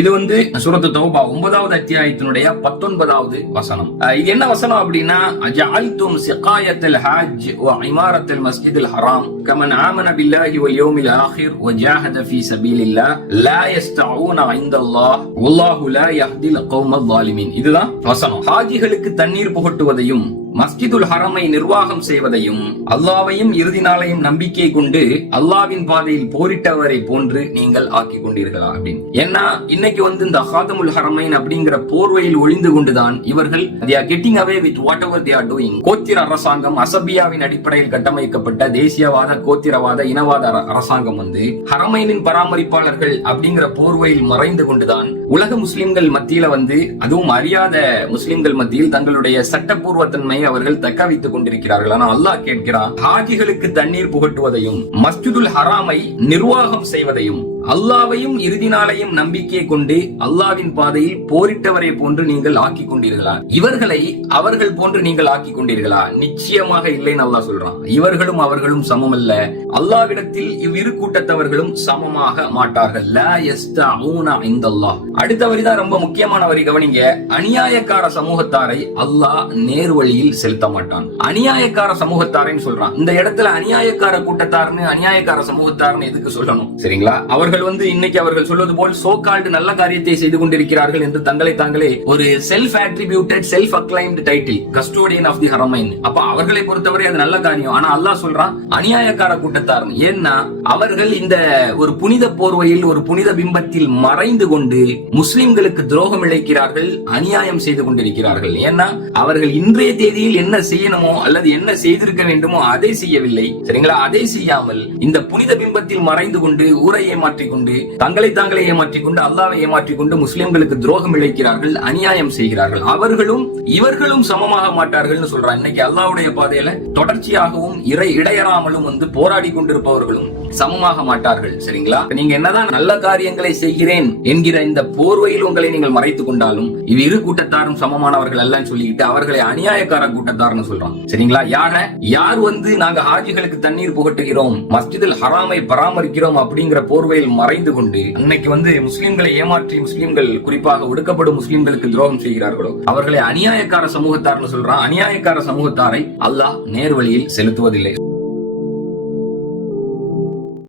இது வந்து சூரத்து தௌபா ஒன்பதாவது அத்தியாயத்தினுடைய பத்தொன்பதாவது வசனம். இது என்ன வசனம் அப்படின்னா அஜஅல்தும் சிகாயத்தில் ஹாஜ் ஓ இமாரத்தில் மஸ்ஜிதில் ஹராம். கமன் ஆமன பில்லாஹி வல் யௌமில் ஆஹிர் வ ஜாஹத ஃபீ சபீலில்லாஹ். லா யஸ்தஊன இன்தல்லாஹ் வல்லாஹு லா யஹ்தில் கௌம ஸாலிமீன். இதுதான் வசனம். ஹாஜிகளுக்கு தண்ணீர் புகட்டுவதையும் மஸ்ஜிதுல் ஹரமை நிர்வாகம் செய்வதையும் அல்லாவையும் இறுதி நாளையும் நம்பிக்கை கொண்டு அல்லாவின் பாதையில் போரிட்டவரை போன்று நீங்கள் ஆக்கி கொண்டீர்களா? அப்படின்னு. ஏன்னா இன்னைக்கு வந்து இந்த ஹாதமுல் ஹரமைன் அப்படிங்கிற போர்வையில் ஒளிந்து கொண்டுதான் இவர்கள் getting away with whatever they are doing கோத்திர அரசாங்கம் அசபியாவின் அடிப்படையில் கட்டமைக்கப்பட்ட தேசியவாத கோத்திரவாத இனவாத அரசாங்கம் வந்து ஹரமைனின் பராமரிப்பாளர்கள் அப்படிங்கிற போர்வையில் மறைந்து கொண்டுதான் உலக முஸ்லிம்கள் மத்தியில வந்து அதுவும் அறியாத முஸ்லிம்கள் மத்தியில் தங்களுடைய சட்டப்பூர்வத்தன்மையை அவர்கள் தக்க வைத்துக் கொண்டிருக்கிறார்கள். ஆனால் அல்லாஹ் கேட்கிறான் ஹாஜிகளுக்கு தண்ணீர் புகட்டுவதையும் மஸ்ஜிதுல் ஹராமை நிர்வாகம் செய்வதையும் அல்லாவையும் இறுதி நாளையும் நம்பிக்கை கொண்டு அல்லாவின் பாதையில் போரிட்டவரை போன்று நீங்கள் ஆக்கி கொண்டீர்களா? இவர்களை அவர்கள் போன்று நீங்கள் ஆக்கி கொண்டீர்களா? நிச்சயமாக இல்லைன்னு அல்லாஹ் சொல்றான். இவர்களும் அவர்களும் சமம் அல்ல அல்லாவிடத்தில் இவ்விரு கூட்டத்தவர்களும் சமமாக மாட்டார்கள். அடுத்த வரிதான் ரொம்ப முக்கியமான வரி கவனிங்க. அநியாயக்கார சமூகத்தாரை அல்லாஹ் நேர் வழியில் செலுத்த மாட்டான். அநியாயக்கார சமூகத்தாரைன்னு சொல்றான். இந்த இடத்துல அநியாயக்கார கூட்டத்தார்னு அநியாயக்கார சமூகத்தார்னு எதுக்கு சொல்லணும்? சரிங்களா? அவர்கள் வந்து இன்னைக்கு அவர்கள் சொல்வது போல் சோகால்டு நல்ல காரியத்தை செய்து கொண்டிருக்கிறார்கள் என்று தங்களை தாங்களே ஒரு self attributed self acclaimed title custodian of the Haramain அப்ப அவர்களை பொறுத்தவரை அது நல்ல காரியம். ஆனா அல்லாஹ் சொல்றான் அநியாயக்கார கூட்டத்தார். ஏன்னா அவர்கள் இந்த ஒரு புனித போர்வையில் ஒரு புனித பிம்பத்தில் மறைந்து கொண்டு முஸ்லிம்களுக்கு துரோகம் இழைக்கிறார்கள் அநியாயம் செய்து கொண்டிருக்கிறார்கள். ஏன்னா அவர்கள் இன்றைய தேதியில் என்ன செய்யணுமோ அல்லது என்ன செய்திருக்க வேண்டுமோ அதை செய்யவில்லை. சரிங்களா? அதை செய்யாமல் இந்த புனித பிம்பத்தில் மறைந்து கொண்டு ஊரை ஏமாற்றிக் கொண்டு தங்களை தாங்களே ஏமாற்றிக் கொண்டு அல்லாவை ஏமாற்றிக் கொண்டு முஸ்லிம்களுக்கு துரோகம் இழைக்கிறார்கள் அநியாயம் செய்கிறார்கள். அவர்களும் இவர்களும் சமமாக மாட்டார்கள்னு சொல்றாங்க இன்னைக்கு அல்லாவுடைய பாதையில தொடர்ச்சியாகவும் இறை இடையறாமலும் வந்து போராடி கொண்டிருப்பவர்களும் சமமாக மாட்டார்கள் சரிங்களா? நீங்க என்னதான் நல்ல காரியங்களை செய்கிறேன் என்கிற இந்த போர்வையில் உங்களை நீங்கள் மறைத்துக் கொண்டாலும் இவ் இரு கூட்டத்தாரும் சமமானவர்கள் அல்லன்னு சொல்லிக்கிட்டு அவர்களை அநியாயக்கார கூட்டத்தார்னு சொல்றான் சரிங்களா? யார? யார் வந்து நாங்க ஹாஜிகளுக்கு தண்ணீர் புகட்டுகிறோம் மஸ்ஜிதில் ஹராமை பராமரிக்கிறோம் அப்படிங்கிற போர்வையில் மறைந்து கொண்டு அன்னைக்கு வந்து முஸ்லிம்களை ஏமாற்றி முஸ்லிம்கள் குறிப்பாக ஒடுக்கப்படும் முஸ்லிம்களுக்கு துரோகம் செய்கிறார்களோ அவர்களை அநியாயக்கார சமூகத்தார்னு சொல்றான். அநியாயக்கார சமூகத்தாரை அல்லாஹ் நேர்வழியில் செலுத்துவதில்லை.